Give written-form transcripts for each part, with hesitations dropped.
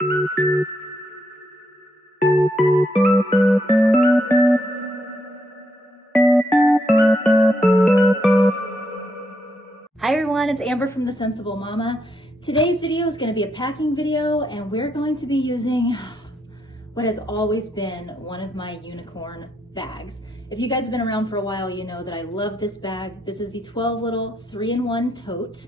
Hi everyone, it's Amber from The Sensible Mama. Today's video is going to be a packing video, and we're going to be using what has always been one of my unicorn bags. If you guys have been around for a while, you know that I love this bag. This is the TWELVElittle 3-in-1 Tote.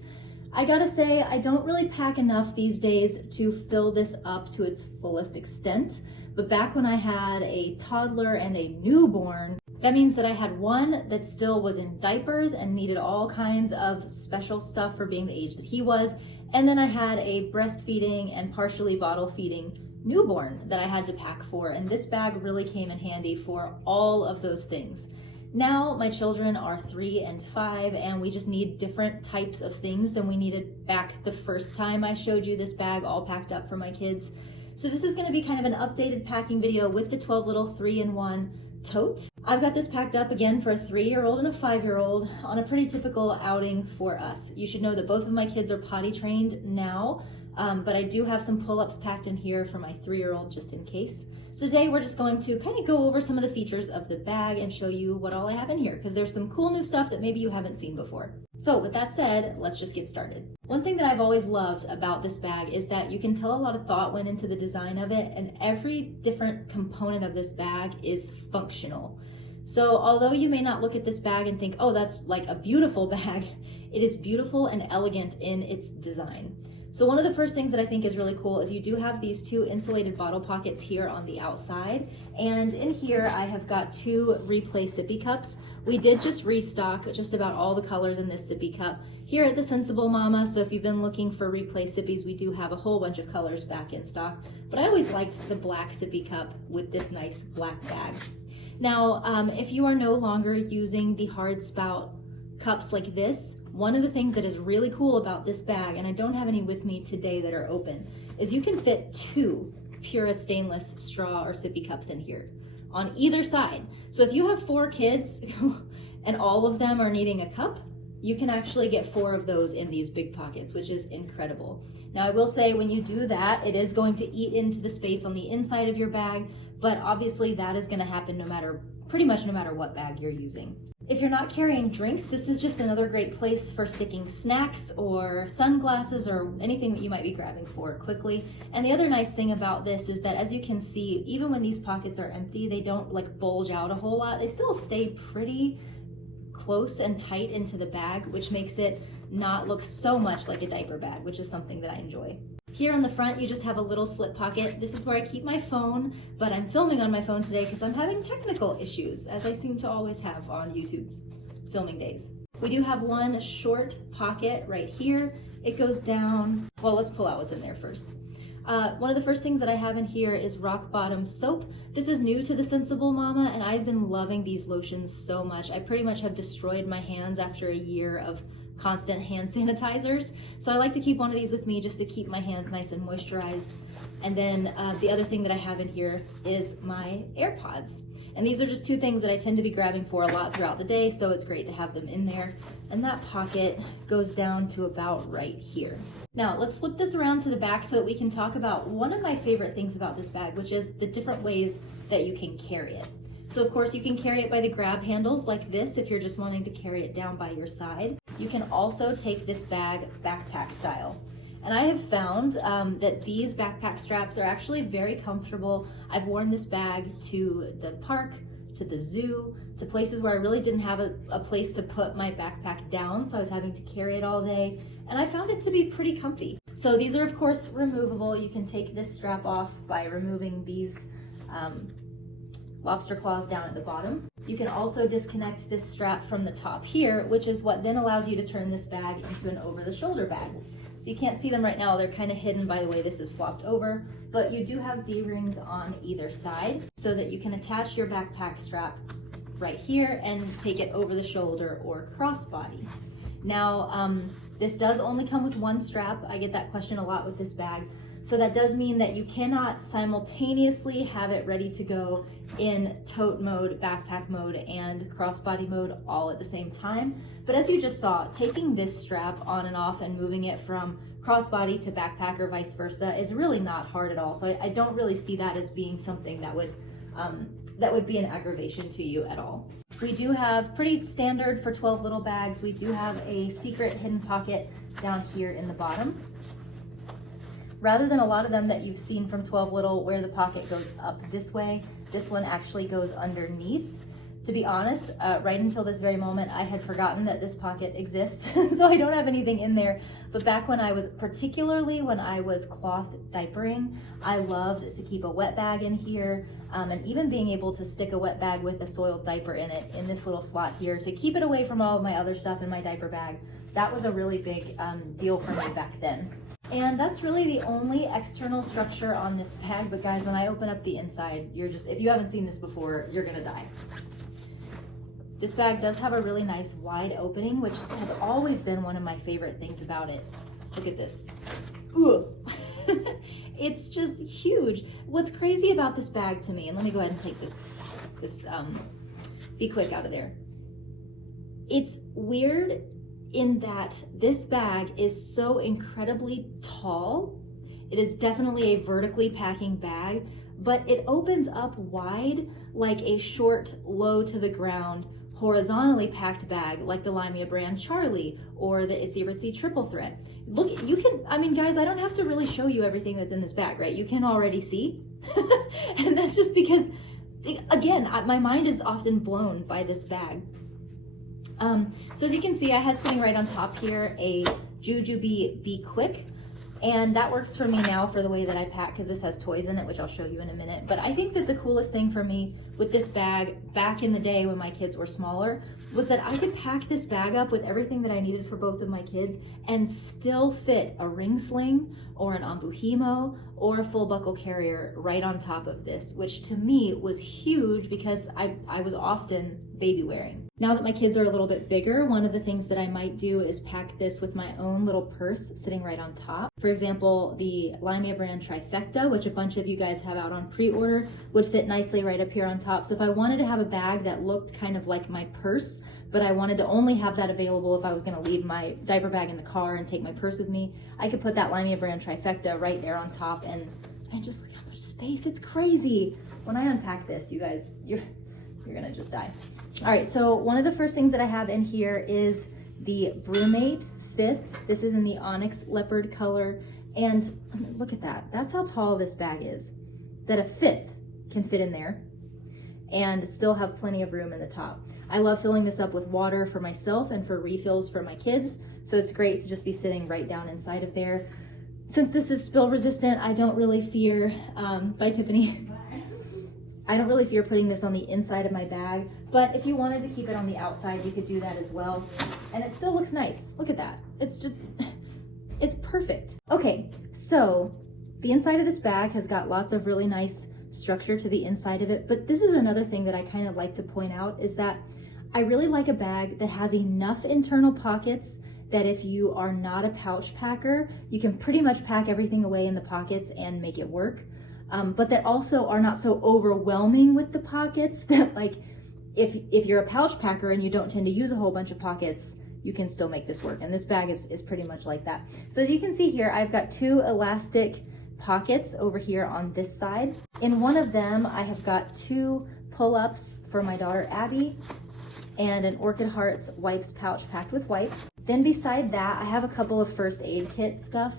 I gotta say, I don't really pack enough these days to fill this up to its fullest extent, but back when I had a toddler and a newborn, that means that I had one that still was in diapers and needed all kinds of special stuff for being the age that he was, and then I had a breastfeeding and partially bottle feeding newborn that I had to pack for, and this bag really came in handy for all of those things. Now my children are 3 and 5, and we just need different types of things than we needed back the first time I showed you this bag all packed up for my kids. So this is going to be kind of an updated packing video with the TWELVElittle 3-in-1 Tote. I've got this packed up again for a 3-year-old and a 5-year-old on a pretty typical outing for us. You should know that both of my kids are potty trained now, but I do have some pull-ups packed in here for my 3-year-old just in case. So today we're just going to kind of go over some of the features of the bag and show you what all I have in here, because there's some cool new stuff that maybe you haven't seen before. So with that said, let's just get started. One thing that I've always loved about this bag is that you can tell a lot of thought went into the design of it, and every different component of this bag is functional. So although you may not look at this bag and think, oh, that's like a beautiful bag, it is beautiful and elegant in its design. So one of the first things that I think is really cool is you do have these 2 insulated bottle pockets here on the outside. And in here I have got 2 replay sippy cups. We did just restock just about all the colors in this sippy cup here at The Sensible Mama. So if you've been looking for replay sippies, we do have a whole bunch of colors back in stock. But I always liked the black sippy cup with this nice black bag. Now, if you are no longer using the hard spout cups like this, one of the things that is really cool about this bag, and I don't have any with me today that are open, is you can fit 2 Pura stainless straw or sippy cups in here on either side. So if you have 4 kids and all of them are needing a cup, you can actually get 4 of those in these big pockets, which is incredible. Now I will say, when you do that, it is going to eat into the space on the inside of your bag, but obviously that is going to happen pretty much no matter what bag you're using. If you're not carrying drinks, this is just another great place for sticking snacks or sunglasses or anything that you might be grabbing for quickly. And the other nice thing about this is that, as you can see, even when these pockets are empty, they don't like bulge out a whole lot. They still stay pretty close and tight into the bag, which makes it not look so much like a diaper bag, which is something that I enjoy. Here on the front, you just have a little slip pocket. This is where I keep my phone, but I'm filming on my phone today because I'm having technical issues, as I seem to always have on YouTube filming days. We do have one short pocket right here. It goes down. Well, let's pull out what's in there first. One of the first things that I have in here is rock bottom soap. This is new to The Sensible Mama, and I've been loving these lotions so much. I pretty much have destroyed my hands after a year of constant hand sanitizers. So I like to keep one of these with me just to keep my hands nice and moisturized. And then the other thing that I have in here is my AirPods. And these are just 2 things that I tend to be grabbing for a lot throughout the day, so it's great to have them in there. And that pocket goes down to about right here. Now let's flip this around to the back so that we can talk about one of my favorite things about this bag, which is the different ways that you can carry it. So of course you can carry it by the grab handles like this if you're just wanting to carry it down by your side. You can also take this bag backpack style. And I have found that these backpack straps are actually very comfortable. I've worn this bag to the park, to the zoo, to places where I really didn't have a place to put my backpack down, so I was having to carry it all day, and I found it to be pretty comfy. So these are of course removable. You can take this strap off by removing these lobster claws down at the bottom. You can also disconnect this strap from the top here, which is what then allows you to turn this bag into an over-the-shoulder bag. So you can't see them right now, they're kind of hidden by the way this is flopped over, but you do have D-rings on either side so that you can attach your backpack strap right here and take it over the shoulder or crossbody. Now, this does only come with 1 strap. I get that question a lot with this bag. So that does mean that you cannot simultaneously have it ready to go in tote mode, backpack mode, and crossbody mode all at the same time. But as you just saw, taking this strap on and off and moving it from crossbody to backpack or vice versa is really not hard at all. So I don't really see that as being something that would be an aggravation to you at all. We do have, pretty standard for 12 little bags, we do have a secret hidden pocket down here in the bottom. Rather than a lot of them that you've seen from 12Little where the pocket goes up this way, this one actually goes underneath. To be honest, right until this very moment, I had forgotten that this pocket exists, so I don't have anything in there. But back when I was, particularly when I was cloth diapering, I loved to keep a wet bag in here, and even being able to stick a wet bag with a soiled diaper in it in this little slot here to keep it away from all of my other stuff in my diaper bag. That was a really big deal for me back then. And that's really the only external structure on this bag, but guys, when I open up the inside, if you haven't seen this before, you're gonna die. This bag does have a really nice wide opening, which has always been one of my favorite things about it. Look at this. Ooh. It's just huge. What's crazy about this bag to me, and let me go ahead and take this Be Quick out of there. It's weird in that this bag is so incredibly tall. It is definitely a vertically packing bag, but it opens up wide like a short, low to the ground, horizontally packed bag like the Limea brand Charlie or the Itsy Bitsy triple thread. Look, you can, I mean guys, I don't have to really show you everything that's in this bag, right? You can already see. And that's just because, again, my mind is often blown by this bag. So as you can see, I had sitting right on top here a Jujube Be Quick, and that works for me now for the way that I pack because this has toys in it, which I'll show you in a minute. But I think that the coolest thing for me with this bag back in the day when my kids were smaller was that I could pack this bag up with everything that I needed for both of my kids and still fit a ring sling or an ambuhimo or a full buckle carrier right on top of this, which to me was huge because I was often baby wearing. Now that my kids are a little bit bigger, one of the things that I might do is pack this with my own little purse sitting right on top. For example, the Limea brand Trifecta, which a bunch of you guys have out on pre-order, would fit nicely right up here on top. So if I wanted to have a bag that looked kind of like my purse, but I wanted to only have that available if I was gonna leave my diaper bag in the car and take my purse with me, I could put that Limea brand Trifecta right there on top, and just look how much space, it's crazy. When I unpack this, you guys, you're gonna just die. All right, so one of the first things that I have in here is the Brewmate 5th. This is in the Onyx Leopard color. And I mean, look at that. That's how tall this bag is, that a 5th can fit in there and still have plenty of room in the top. I love filling this up with water for myself and for refills for my kids. So it's great to just be sitting right down inside of there. Since this is spill resistant, I don't really fear, bye Tiffany. I don't really fear putting this on the inside of my bag, but if you wanted to keep it on the outside, you could do that as well. And it still looks nice. Look at that. It's just, it's perfect. Okay, so the inside of this bag has got lots of really nice structure to the inside of it, but this is another thing that I kind of like to point out is that I really like a bag that has enough internal pockets that if you are not a pouch packer, you can pretty much pack everything away in the pockets and make it work. But that also are not so overwhelming with the pockets that, like, if you're a pouch packer and you don't tend to use a whole bunch of pockets, you can still make this work. And this bag is pretty much like that. So as you can see here, I've got 2 elastic pockets over here on this side. In one of them, I have got 2 pull-ups for my daughter Abby and an Orchid Hearts wipes pouch packed with wipes. Then beside that, I have a couple of first aid kit stuff.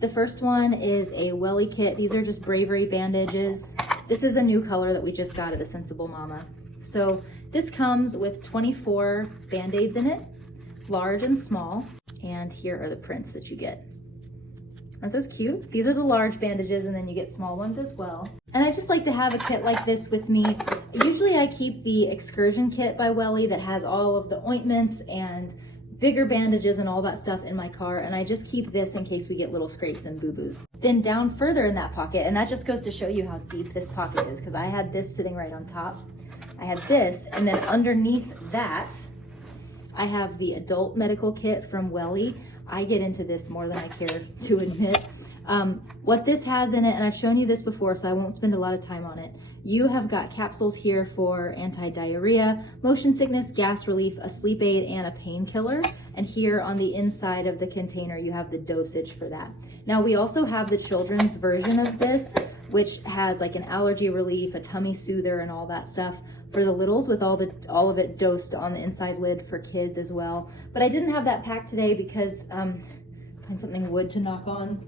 The first one is a welly kit. These are just Bravery bandages. This is a new color that we just got at the Sensible Mama. So this comes with 24 Band-Aids in it, large and small. And here are the prints that you get. Aren't those cute? These are the large bandages, and then you get small ones as well. And I just like to have a kit like this with me. Usually I keep the Excursion kit by Welly that has all of the ointments and bigger bandages and all that stuff in my car, and I just keep this in case we get little scrapes and boo-boos. Then down further in that pocket, and that just goes to show you how deep this pocket is, because I had this sitting right on top. I had this, and then underneath that, I have the adult medical kit from Welly. I get into this more than I care to admit. What this has in it, and I've shown you this before, so I won't spend a lot of time on it. You have got capsules here for anti-diarrhea, motion sickness, gas relief, a sleep aid, and a painkiller. And here on the inside of the container, you have the dosage for that. Now, we also have the children's version of this, which has like an allergy relief, a tummy soother, and all that stuff for the littles, with all of it dosed on the inside lid for kids as well. But I didn't have that packed today because find something wood to knock on.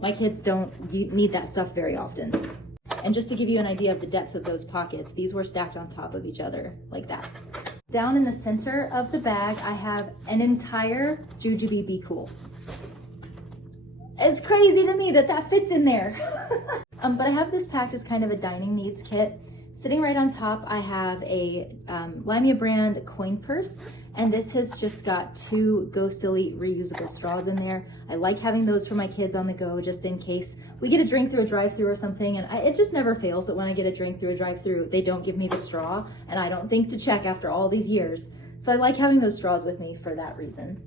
My kids don't need that stuff very often. And just to give you an idea of the depth of those pockets, these were stacked on top of each other like that. Down in the center of the bag, I have an entire Jujube Be Cool. It's crazy to me that that fits in there. But I have this packed as kind of a dining needs kit. Sitting right on top, I have a Limea brand coin purse, and this has just got 2 Go Silly reusable straws in there. I like having those for my kids on the go, just in case we get a drink through a drive-thru or something, and it just never fails that when I get a drink through a drive-thru, they don't give me the straw, and I don't think to check after all these years. So I like having those straws with me for that reason.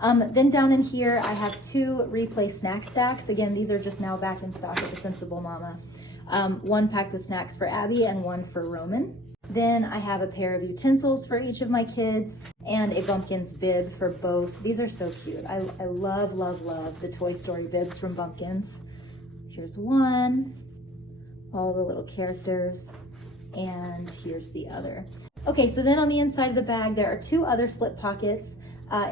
Then down in here, I have 2 Replay snack stacks. Again, these are just now back in stock at the Sensible Mama. One packed with snacks for Abby and one for Roman. Then I have a pair of utensils for each of my kids and a Bumpkins bib for both. These are so cute. I love, love, love the Toy Story bibs from Bumpkins. Here's one, all the little characters, and here's the other. Okay, so then on the inside of the bag, there are 2 other slip pockets.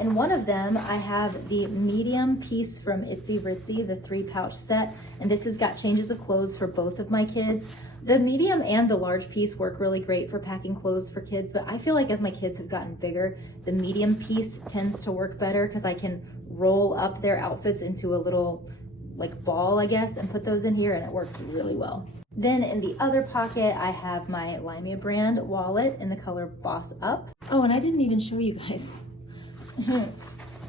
In one of them, I have the medium piece from Itsy Bitsy, the 3-pouch set, and this has got changes of clothes for both of my kids. The medium and the large piece work really great for packing clothes for kids, but I feel like as my kids have gotten bigger, the medium piece tends to work better because I can roll up their outfits into a little like ball, I guess, and put those in here, and it works really well. Then in the other pocket, I have my Limea brand wallet in the color Boss Up. Oh, and I didn't even show you guys.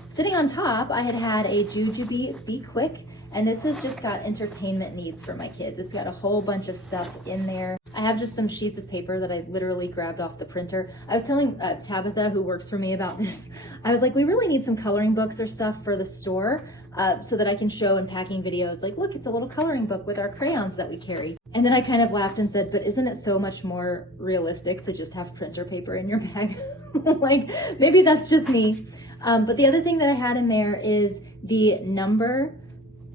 Sitting on top, I had a Jujube Be Quick, and this has just got entertainment needs for my kids. It's got a whole bunch of stuff in there. I have just some sheets of paper that I literally grabbed off the printer. I was telling Tabitha, who works for me, about this. I was like, we really need some coloring books or stuff for the store so that I can show in packing videos, like, look, it's a little coloring book with our crayons that we carry. And then I kind of laughed and said, but isn't it so much more realistic to just have printer paper in your bag? Like, maybe that's just me. But the other thing that I had in there is the number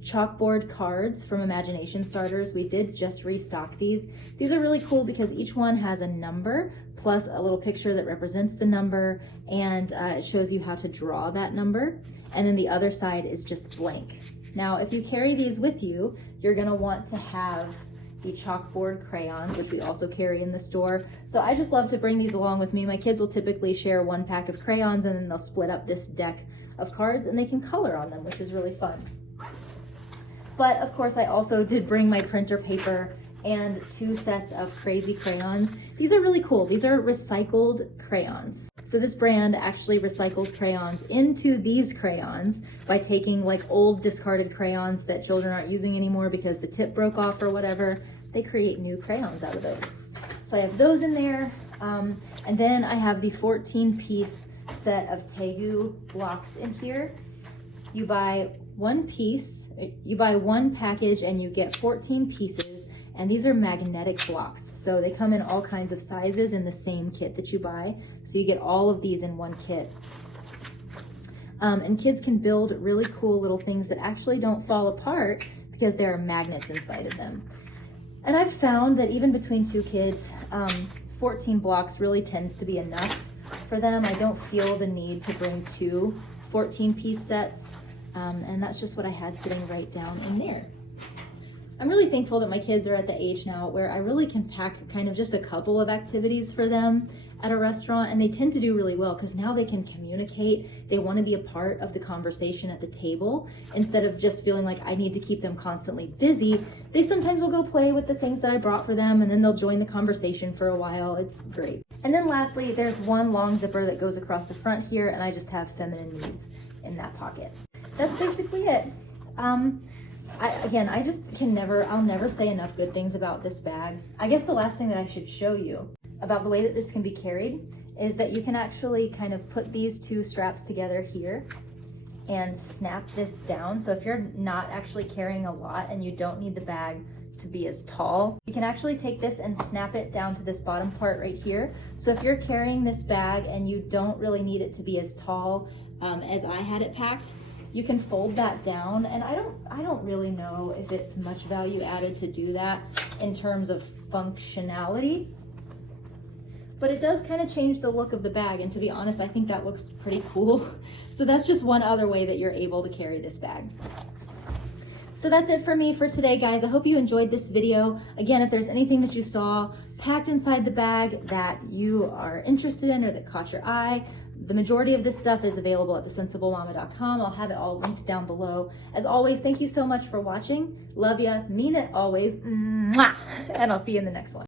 chalkboard cards from Imagination Starters. We did just restock these. These are really cool because each one has a number plus a little picture that represents the number, and it shows you how to draw that number. And then the other side is just blank. Now, if you carry these with you, you're gonna want to have the chalkboard crayons, which we also carry in the store. So I just love to bring these along with me. My kids will typically share 1 pack of crayons, and then they'll split up this deck of cards and they can color on them, which is really fun. But of course, I also did bring my printer paper and 2 sets of crazy crayons. These are really cool. These are recycled crayons. So this brand actually recycles crayons into these crayons by taking like old discarded crayons that children aren't using anymore because the tip broke off or whatever. They create new crayons out of those. So I have those in there. And then I have the 14-piece set of Tegu blocks in here. You buy 1 piece, you buy 1 package and you get 14 pieces, and these are magnetic blocks. So they come in all kinds of sizes in the same kit that you buy. So you get all of these in 1 kit. And kids can build really cool little things that actually don't fall apart because there are magnets inside of them. And I've found that even between 2 kids, 14 blocks really tends to be enough for them. I don't feel the need to bring 2 14-piece sets. And that's just what I had sitting right down in there. I'm really thankful that my kids are at the age now where I really can pack kind of just a couple of activities for them at a restaurant, and they tend to do really well because now they can communicate. They want to be a part of the conversation at the table instead of just feeling like I need to keep them constantly busy. They sometimes will go play with the things that I brought for them, and then they'll join the conversation for a while. It's great. And then lastly, there's 1 long zipper that goes across the front here, and I just have feminine needs in that pocket. That's basically it. I just I'll never say enough good things about this bag. I guess the last thing that I should show you about the way that this can be carried is that you can actually kind of put these 2 straps together here, and snap this down. So if you're not actually carrying a lot and you don't need the bag to be as tall, you can actually take this and snap it down to this bottom part right here. So if you're carrying this bag and you don't really need it to be as tall as I had it packed, you can fold that down. And I don't really know if it's much value added to do that in terms of functionality, but it does kind of change the look of the bag. And to be honest, I think that looks pretty cool. So that's just one other way that you're able to carry this bag. So that's it for me for today, guys. I hope you enjoyed this video. Again, if there's anything that you saw packed inside the bag that you are interested in or that caught your eye, the majority of this stuff is available at thesensiblemama.com. I'll have it all linked down below. As always, thank you so much for watching. Love ya, mean it always. Mwah! And I'll see you in the next one.